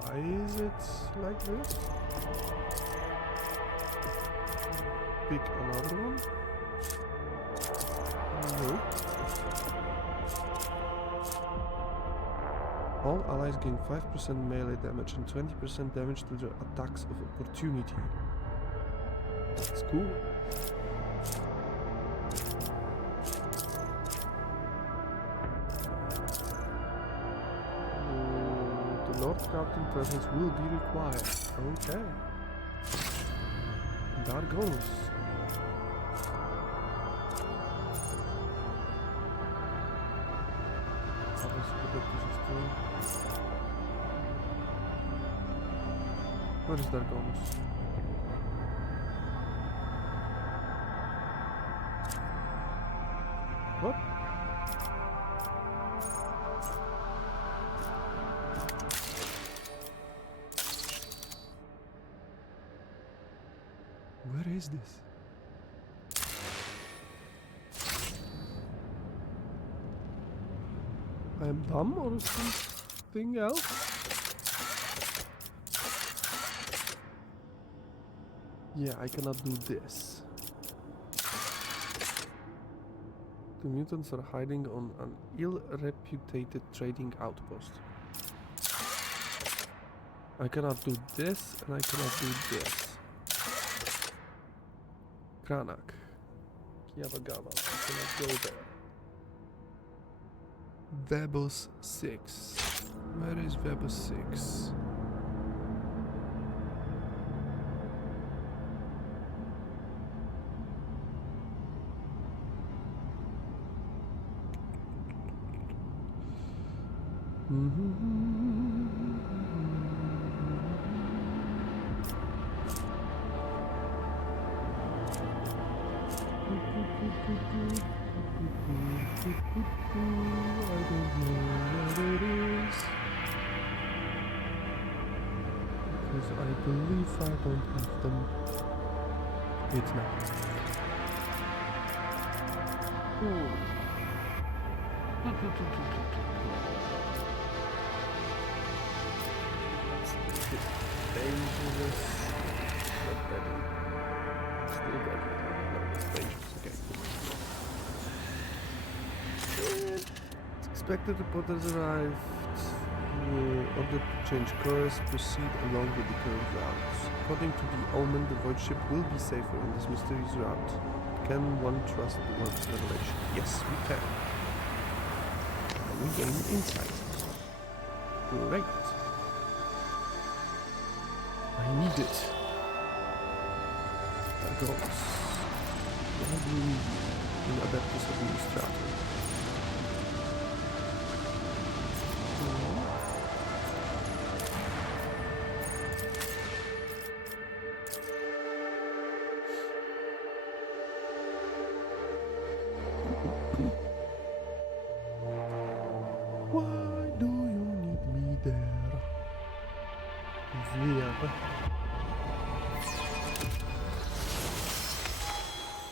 Why is it like this? Pick another one. Nope. All allies gain 5% melee damage and 20% damage to their attacks of opportunity. That's cool. The Lord Captain presence will be required. Okay. That goes. Where is that goes? What? Where is this? I am dumb or something else? Yeah, I cannot do this. The mutants are hiding on an ill-reputed trading outpost. I cannot do this, and I cannot do this. Kranak. Kiavagava. I cannot go there. Vebos 6. Where is Vebos 6? I don't know what it is, because I believe I don't have them. It's not. That's a bit dangerous, but deadly. Still deadly. No, it's dangerous. Okay. It's expected reporters arrived. Ordered to change course, proceed along with the current routes. According to the Omen, the void ship will be safer on this mysterious route. Can one trust the Lord's revelation? Yes, we can. And we gain insight. Great. I need it. There goes. What do we need in Adeptus Administrator?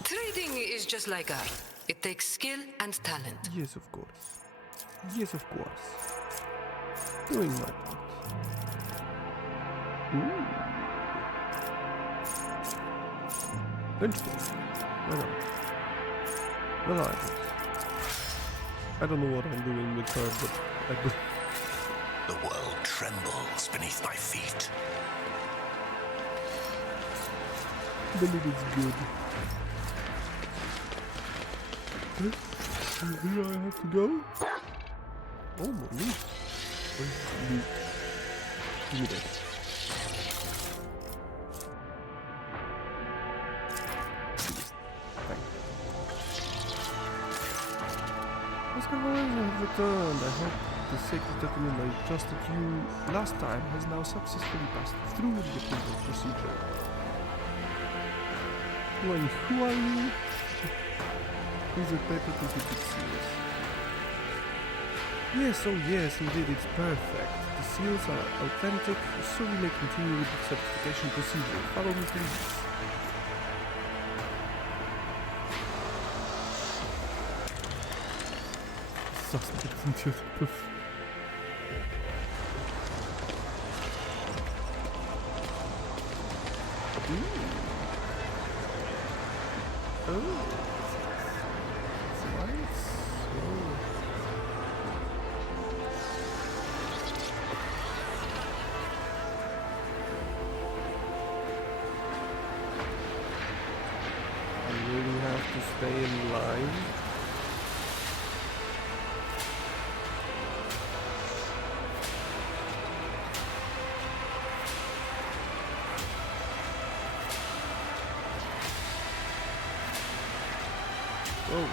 Trading is just like art. It takes skill and talent. Yes, of course. Yes, of course. Doing my part. Interesting. Well, items. I don't know what I'm doing with her, but I do. The world trembles beneath my feet. But it is good. And here I have to go? Oh, my loot. Where's the loot? Give me that. Oscar Valens have returned. I hope the sacred document I trusted you last time has now successfully passed through the approval procedure. Who are you? Piece of paper to keep it seals. Yes, oh yes, indeed, it's perfect. The seals are authentic, so we may continue with the certification procedure. Follow me, please. Suspect into the proof. Oh. Nice. Oh. I really have to stay in line. Oh.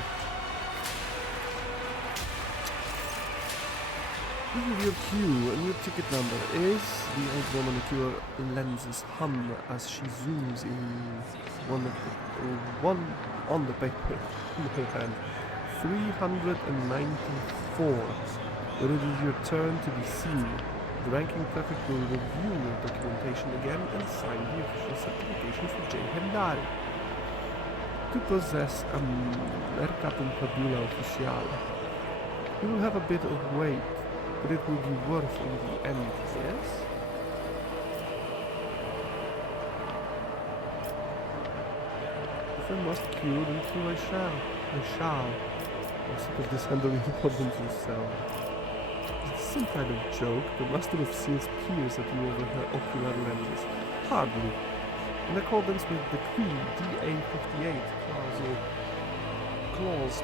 This is your cue, and your ticket number is the old woman with your lenses hum as she zooms in one on the paper in her hand. 394. When it is your turn to be seen, the ranking prefect will review your documentation again and sign the official certification for J. Hendari. To possess a Mercatum Tabula Officiale. You will have a bit of weight, but it will be worth in the end, yes? If I must cure, then true I shall. I shall. Also, because this handling the problems yourself. Is this some kind of joke? The Master of Seals peers at you over her ocular lenses. Hardly. In accordance with Decree DA58, Clause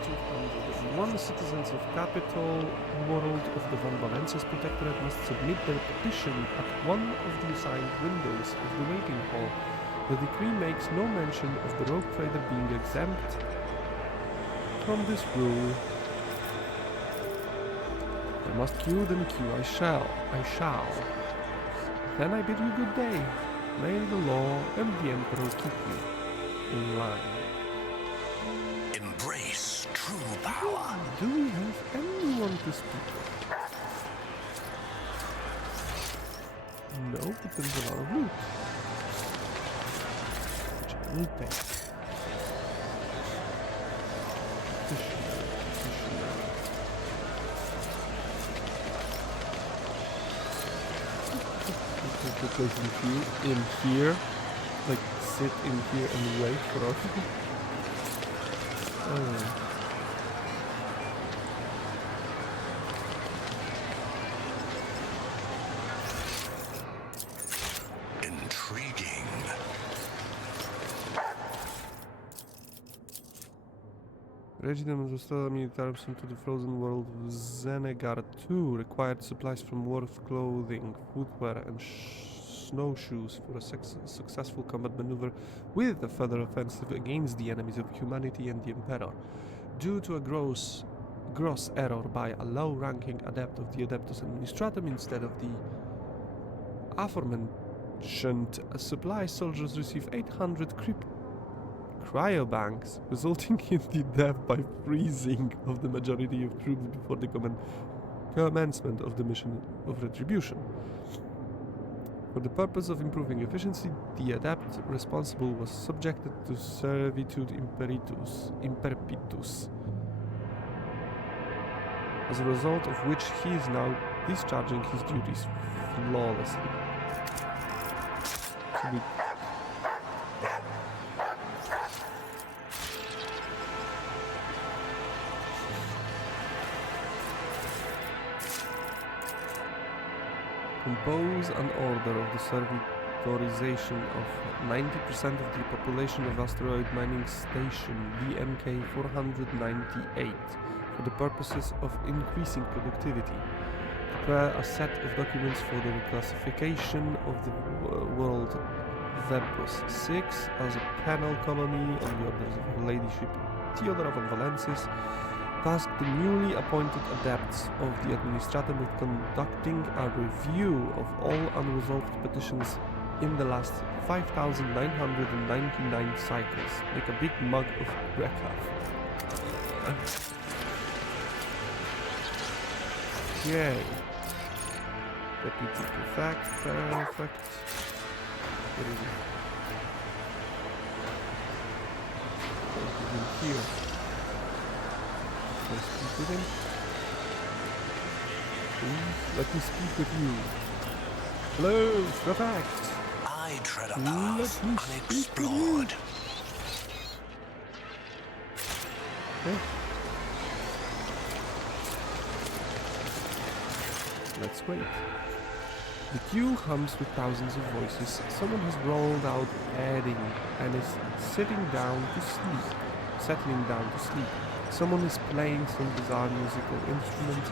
201, citizens of Capital World of the Van Valencia's Protectorate must submit their petition at one of the assigned windows of the waiting hall. The decree makes no mention of the rogue trader being exempt from this rule. I must queue, then queue I shall. Then I bid you good day. May the law and the Emperor keep you in line. Embrace true power. Do we have anyone to speak with? No, but there's a lot of loot. Which I will take. The place in here, like sit in here and wait for us. Intriguing. Regiment została militarem sent to the frozen world of Zenegar 2. Required supplies from Worth clothing, footwear, and snowshoes for a successful combat maneuver with a further offensive against the enemies of humanity and the Emperor. Due to a gross error by a low-ranking adept of the Adeptus Administratum instead of the aforementioned supply, soldiers receive 800 cryobanks, resulting in the death by freezing of the majority of troops before the commencement of the mission of retribution. For the purpose of improving efficiency, the adept responsible was subjected to servitude imperpetus, as a result of which he is now discharging his duties flawlessly. Compose an order of the servitorization of 90% of the population of Asteroid Mining Station BMK 498 for the purposes of increasing productivity. Prepare a set of documents for the reclassification of the world Vebus 6 as a penal colony on the orders of Her Ladyship Theodora von Valensis. Task the newly appointed adepts of the Administratum with conducting a review of all unresolved petitions in the last 5,999 cycles. Make a big mug of Recaf. Okay. Deputy Prefect, perfect. What is it? What is in here? Can I speak with him? Please, let me speak with you. Hello, Prefect! I my treasure Let path me speak to you. unexplored. Okay. Let's wait. The queue hums with thousands of voices. Someone has rolled out bedding and is settling down to sleep. Someone is playing some bizarre musical instrument.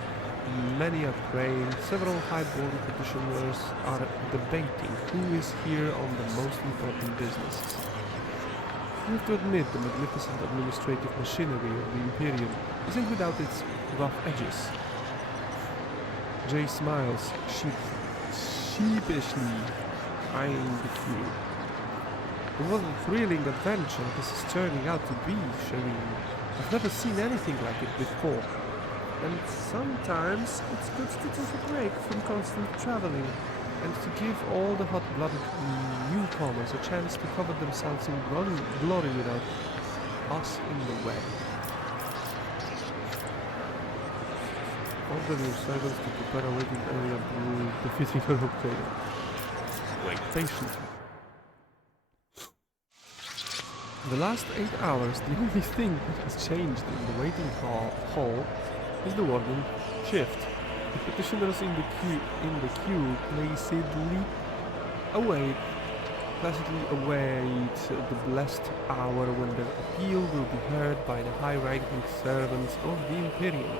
Many are praying. Several high-born petitioners are debating who is here on the most important business. You have to admit the magnificent administrative machinery of the Imperium isn't without its rough edges. Jay smiles sheepishly, eyeing the queue. But what a thrilling adventure this is turning out to be, Shireen. I've never seen anything like it before. And sometimes it's good to take a break from constant traveling and to give all the hot-blooded newcomers a chance to cover themselves in glory without us in the way. Order your servants to prepare a waiting area to defeating her obtainer. Wait patiently. The last 8 hours, the only thing that has changed in the waiting hall is the warden shift. The petitioners in the queue placidly await the blessed hour when their appeal will be heard by the high-ranking servants of the Imperium.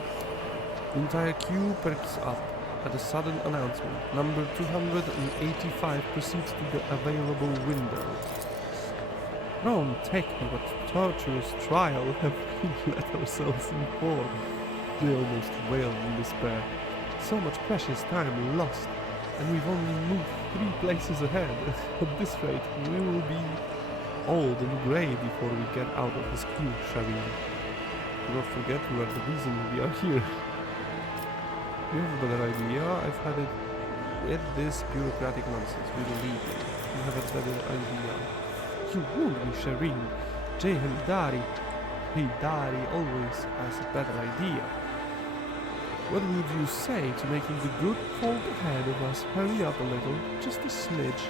The entire queue perks up at a sudden announcement. Number 285 proceeds to the available window. Don't take me, what torturous trial have we let ourselves in for? They almost wailed in despair. So much precious time lost, and we've only moved 3 places ahead. At this rate, we will be old and grey before we get out of this queue, Shireen. Do not forget you are the reason we are here. You have a better idea. I've had it with this bureaucratic nonsense. We will leave you. You have a better idea. You wound me, Shireen. Dari always has a better idea. What would you say to making the good folk ahead of us hurry up a little, just a smidge?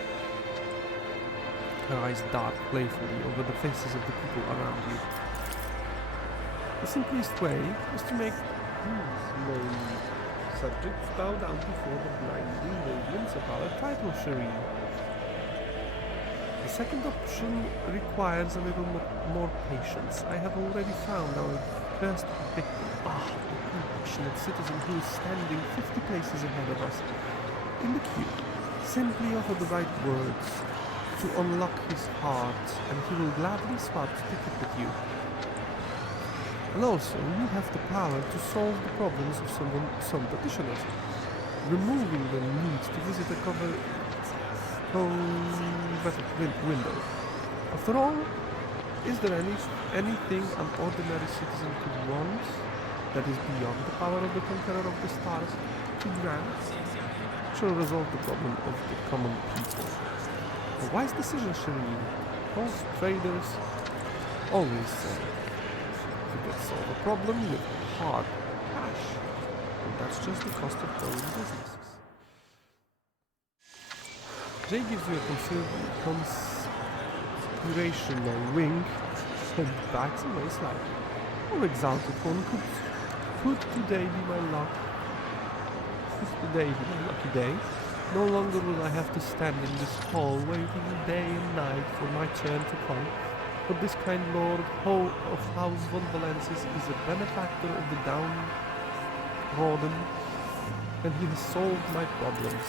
Her eyes dart playfully over the faces of the people around you. The simplest way is to make subjects bow down before the blinding radiance of our title, Shireen. The second option requires a little more patience. I have already found our first victim. The compassionate citizen who is standing 50 places ahead of us in the queue. Simply offer the right words to unlock his heart, and he will gladly swap ticket with you. And also, you have the power to solve the problems of some petitioners, removing the need to visit a coveted window. After all, is there anything an ordinary citizen could want that is beyond the power of the Conqueror of the Stars to grant? It shall resolve the problem of the common people. A wise decision, Shireen. Most traders always say, you can solve a problem with hard cash, and that's just the cost of growing businesses. Jay gives you a conspirational wink and backs away slightly. Oh, exalted one, could today be my lucky day? No longer will I have to stand in this hall waiting day and night for my turn to come. But this kind Lord of House von Valensis is a benefactor of the downtrodden, and he has solved my problems.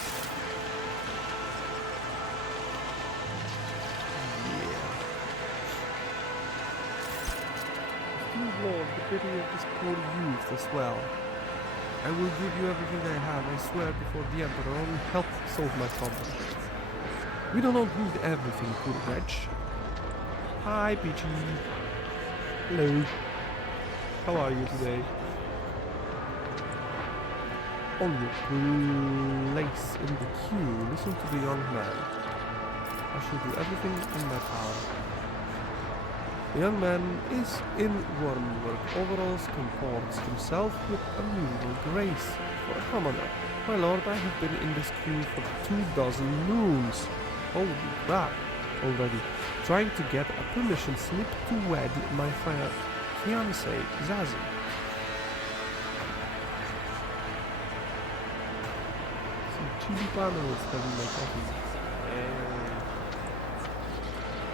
Lord, the pity of this poor youth as well. I will give you everything I have, I swear before the Emperor, only help solve my problem. We do not need everything, poor wretch. Hi, Peachy. Hello. How are you today? On your place in the queue, listen to the young man. I shall do everything in my power. The young man is in wormwork overalls, comports himself with unusual grace for a commoner. My lord, I have been in this queue for 24 moons. holy crap, already. Trying to get a permission slip to wed my fiancée, Zazie. Some chili panels having my coffee.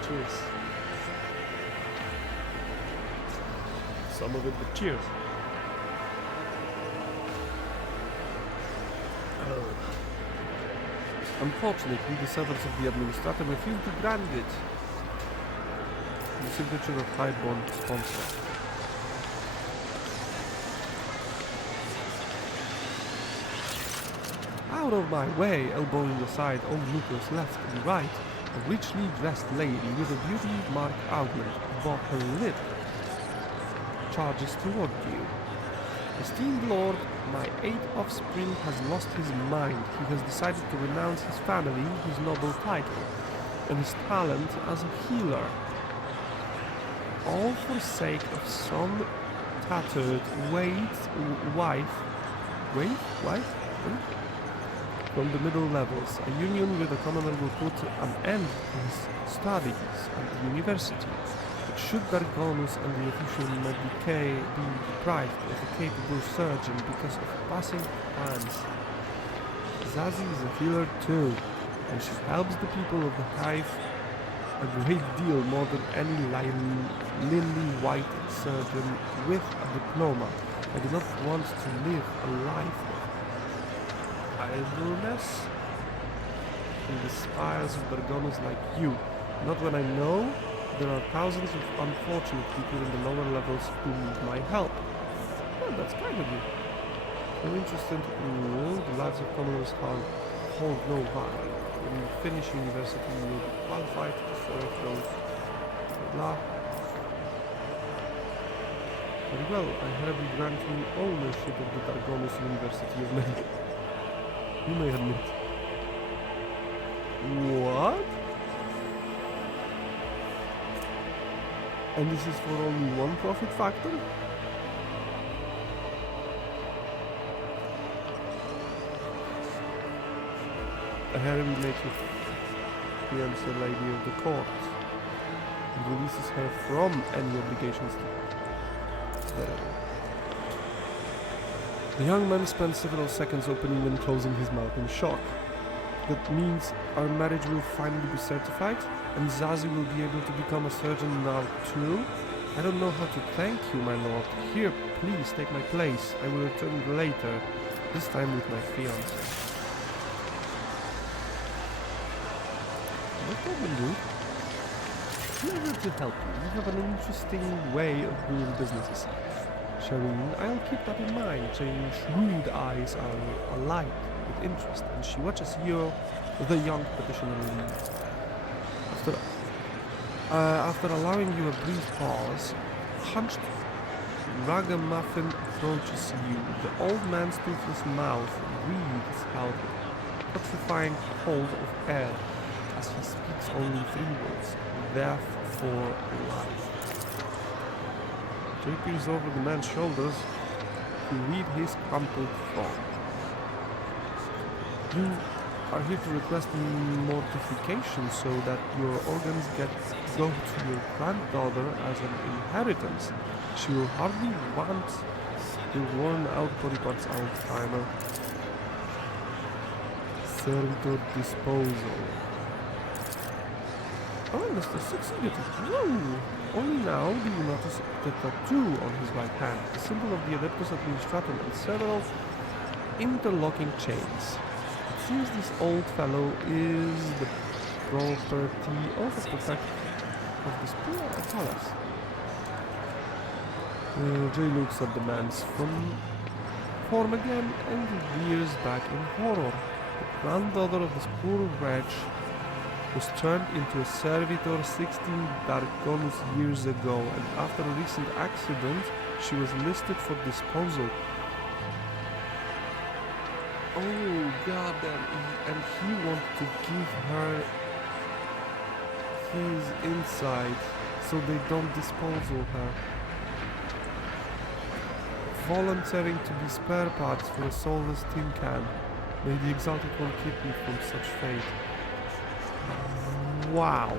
Cheers. Some of it, but cheers. Unfortunately, the servants of the administrator refused to grant it. The signature of High Bond sponsor. Out of my way, elbowing aside old Lucas left and right, a richly dressed lady with a beauty mark outlet above her lip charges toward you. Esteemed Lord, my 8th offspring has lost his mind. He has decided to renounce his family, his noble title, and his talent as a healer. All for sake of some tattered wife? From the middle levels. A union with a commoner will put an end to his studies at the university. But should Dargonus and the official Medicae be deprived of a capable surgeon because of passing hands? Zazie is a healer too, and she helps the people of the Hive a great deal more than any lily-white surgeon with a diploma. I do not want to live a life of idleness in the spires of Dargonus like you, not when I know there are thousands of unfortunate people in the lower levels who need my help. Well, that's kind of you. I'm interested in the lives of commoners hold no value. When you finish university, you will be qualified to serve those. Blah. Very well, I hereby grant you ownership of the Dargonus University of Medical. You may admit. What? And this is for only one profit factor? A harem makes a fiancée lady of the court and releases her from any obligations to the young man spends several seconds opening and closing his mouth in shock. That means our marriage will finally be certified, and Zazie will be able to become a surgeon now too? I don't know how to thank you, my lord. Here, please take my place. I will return later, this time with my fiancée. No problem, dude. Pleasure to help you. You have an interesting way of doing businesses. Shireen, I'll keep that in mind. Jane's shrewd eyes are alight with interest, and she watches you, the young petitioner, lead. After allowing you a brief pause, hunched ragamuffin approaches you. The old man's toothless mouth breathes out, petrifying hold of air as he speaks only 3 words: therefore life. Jay peers over the man's shoulders to read his crumpled thought. You are here to request mortification so that your organs go to your granddaughter as an inheritance. She will hardly want your worn-out body parts, old-timer. Servitor disposal. Oh, Mr. succeeded. Whoa! Only now do you notice the tattoo on his right hand, the symbol of the Adeptus Administratum, and several interlocking chains. It seems this old fellow is the property of a protector of this palace. Jay looks at the man's form again and rears back in horror. The granddaughter of this poor wretch was turned into a servitor 16 Dargonus years ago, and after a recent accident, she was listed for disposal. Oh, goddamn! And he wanted to give her his inside so they don't dispose of her. Volunteering to be spare parts for a soulless tin can. May the Exalted One keep me from such fate. Wow.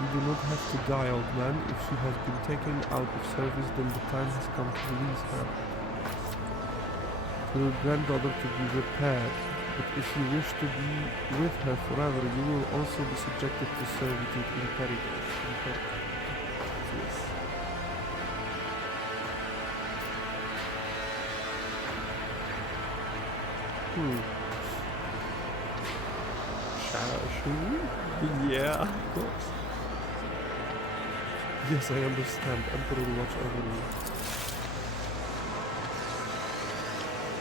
You do not have to die, old man. If she has been taken out of service, then the time has come to release her. For your granddaughter to be repaired. But if you wish to be with her forever, you will also be subjected to servitude in paradise. Yes. Should we? Yeah, of course. Yes, I understand. Emperor will watch over you.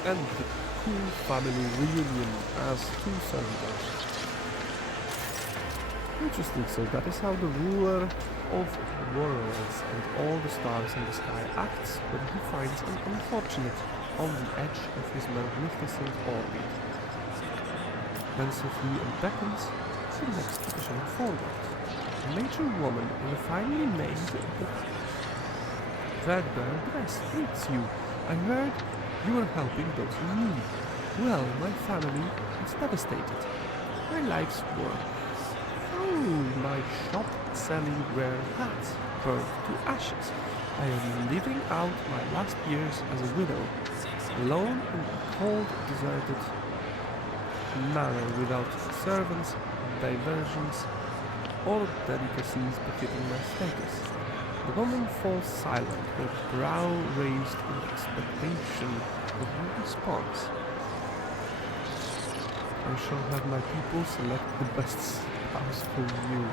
And the cool family reunion as two servitors. Interesting, so that is how the ruler of worlds and all the stars in the sky acts when he finds an unfortunate on the edge of his magnificent orbit. Then softly and beckons the next division forward. A major woman in a finely made threadbare dress greets you. I heard you were helping those in need. Well, my family is devastated. My life's work. Oh, my shop selling rare hats burned to ashes. I am living out my last years as a widow, alone in a cold, deserted manor without servants, diversions, or delicacies befitting my status. The woman falls silent, her brow raised in expectation of her response. I shall have my people select the best spouse for you.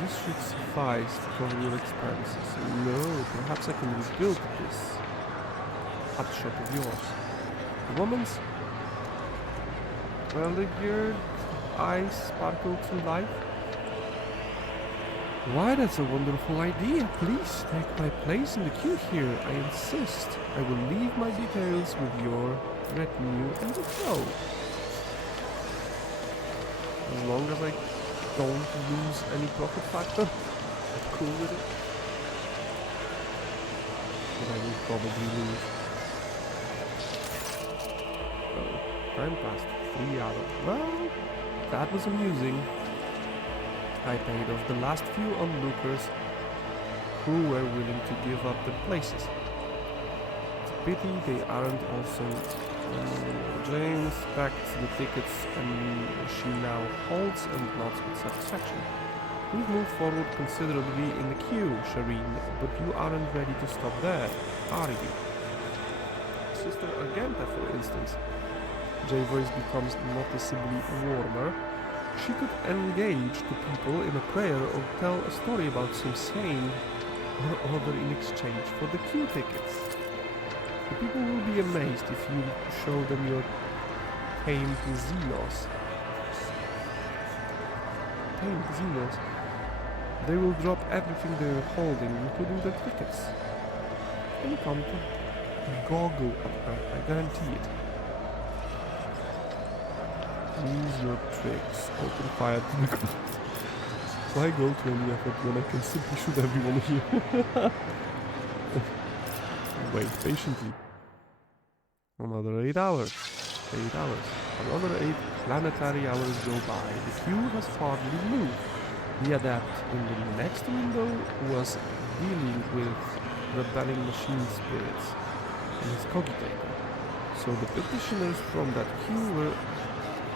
This should suffice to cover your expenses. No, perhaps I can rebuild this hut shop of yours. The woman's well-figured eyes sparkle to life. Why, that's a wonderful idea. Please take my place in the queue here. I insist. I will leave my details with your retinue and the flow. As long as I don't lose any profit factor, I'm cool with it. But I will probably lose. So, time passed. 3 hours. Well, that was amusing. I paid off the last few onlookers who were willing to give up their places. It's a pity they aren't also. Jane inspects the tickets and she now holds and nods with satisfaction. We've moved forward considerably in the queue, Shireen, but you aren't ready to stop there, are you? Sister Argenta, for instance. Jay's voice becomes noticeably warmer. She could engage the people in a prayer or tell a story about some saint or other in exchange for the queue tickets. The people will be amazed if you show them your tamed Xenos. Tamed Xenos. They will drop everything they're holding, including their tickets. And come to goggle at her, I guarantee it. Use your tricks. Open fire to the ground. Why go to any effort when I can simply shoot everyone here? Wait patiently. Another 8 hours. 8 hours. Another 8 planetary hours go by. The queue has hardly moved. The adept in the next window was dealing with rebelling machine spirits in his cogitator. So the petitioners from that queue were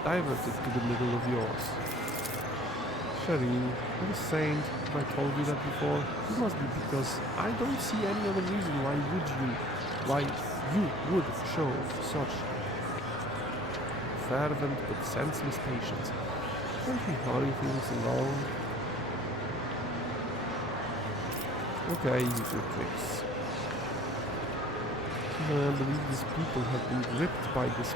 diverted to the middle of yours. Shireen, I'm a saint. Have I told you that before? It must be because I don't see any other reason why you would show such fervent but senseless patience. Can't we hurry things along? Okay, use your tricks. I believe these people have been gripped by this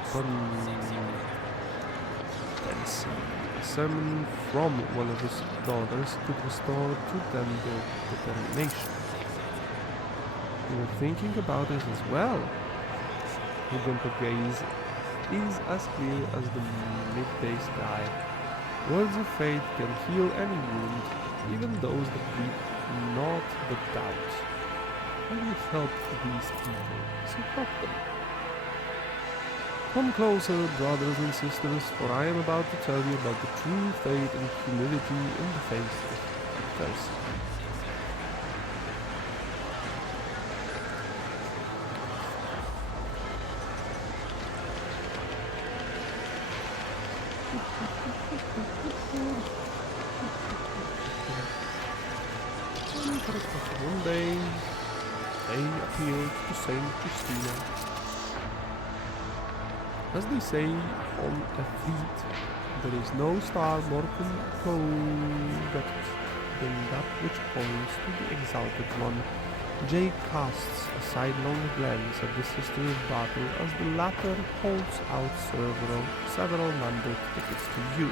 a sermon from one of his daughters could restore to them their determination. You were thinking about it as well. Hidden's gaze is as clear as the midday sky. Words of faith can heal any wound, even those that breed not the doubt. I need help for these people, so help them. Come closer, brothers and sisters, for I am about to tell you about the true faith and humility in the face of adversity. One day, they appeared to Saint Justina. As they say on a fleet, there is no star more correct than that which points to the exalted one. Jay casts a sidelong glance at the sister of battle as the latter holds out several mandate tickets to you.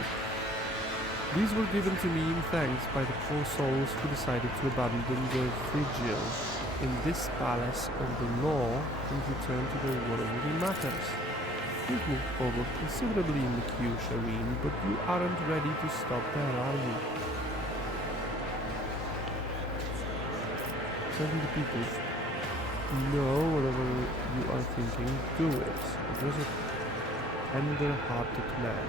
These were given to me in thanks by the poor souls who decided to abandon their vigil in this palace of the law and return to their worldly matters. You've moved forward considerably in the queue, Shireen, but you aren't ready to stop there, are you? 70 people. No, whatever you are thinking, do it. It was a tender-hearted man.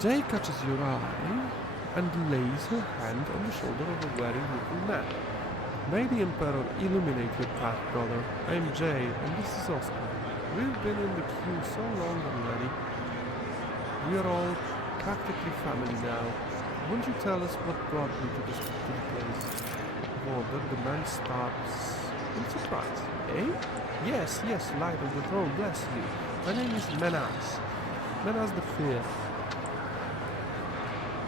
Jay catches your eye and lays her hand on the shoulder of a weary little man. May the Emperor illuminate your path, brother. I am Jay, and this is Oscar. We've been in the queue so long already. We are all practically family now. Won't you tell us what brought you to this place of order? The man stops in surprise. Eh? Yes, Light of the Throne, bless you. My name is Menas. Menas the Fair.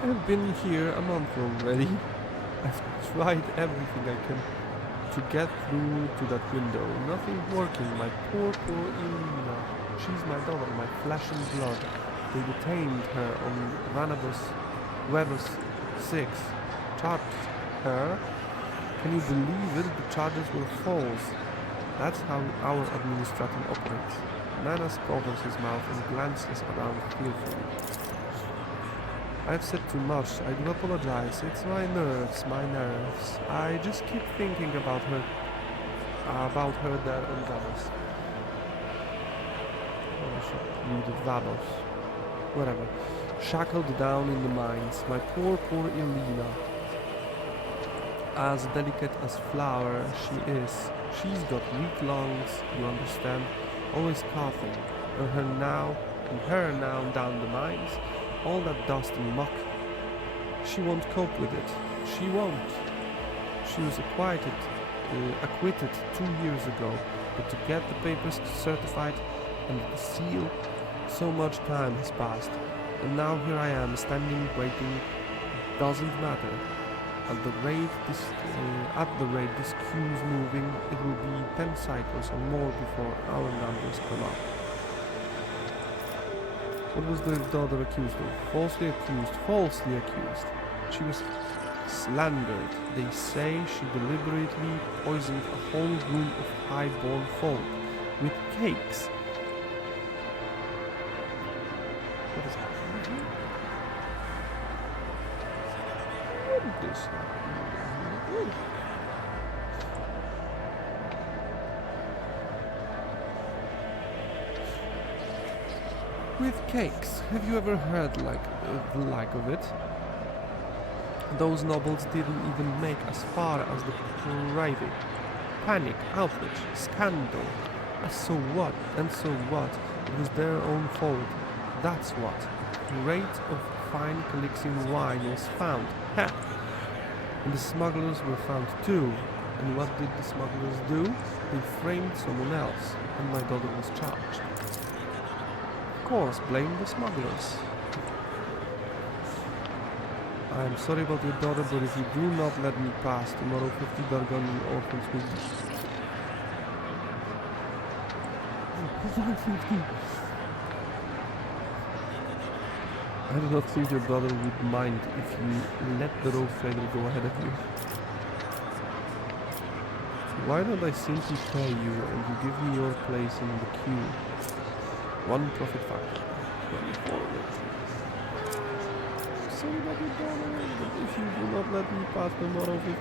I have been here a month already. I've tried everything I can to get through to that window. Nothing working. My poor Ilina. She's my daughter, my flesh and blood. They detained her on Webers 6. Charged her. Can you believe it? The charges were false. That's how our administrator operates. Manas covers his mouth and glances around fearfully. I've said too much. I do apologize. It's my nerves. I just keep thinking about her there on Davos. I should read it, Vabos. Whatever. Shackled down in the mines. My poor Elena. As delicate as flower she is, she's got weak lungs, you understand, always coughing, and her now down the mines, all that dust and muck. She won't cope with it. She won't. She was acquitted 2 years ago, but to get the papers certified and the seal, so much time has passed, and now here I am standing waiting. Doesn't matter. At the rate this queue's moving, it will be 10 cycles or more before our numbers come up. What was the daughter accused of? Falsely accused. She was slandered. They say she deliberately poisoned a whole room of high-born folk with cakes. What is happening here? What is this? With cakes. Have you ever heard the like of it? Those nobles didn't even make as far as the privy. Panic, outrage, scandal. So what? It was their own fault. That's what. Rate of fine Calixin wine was found. Ha! And the smugglers were found too. And what did the smugglers do? They framed someone else, and my daughter was charged. Of course, blame the smugglers. I am sorry about your daughter, but if you do not let me pass, tomorrow 50 Dargonian orphans will be... 50. I do not think your daughter would mind if you let the road trader go ahead of you. Why don't I simply pay you and you give me your place in the queue? One profit factor. 24. sorry about your daughter, but if you will not let me pass the model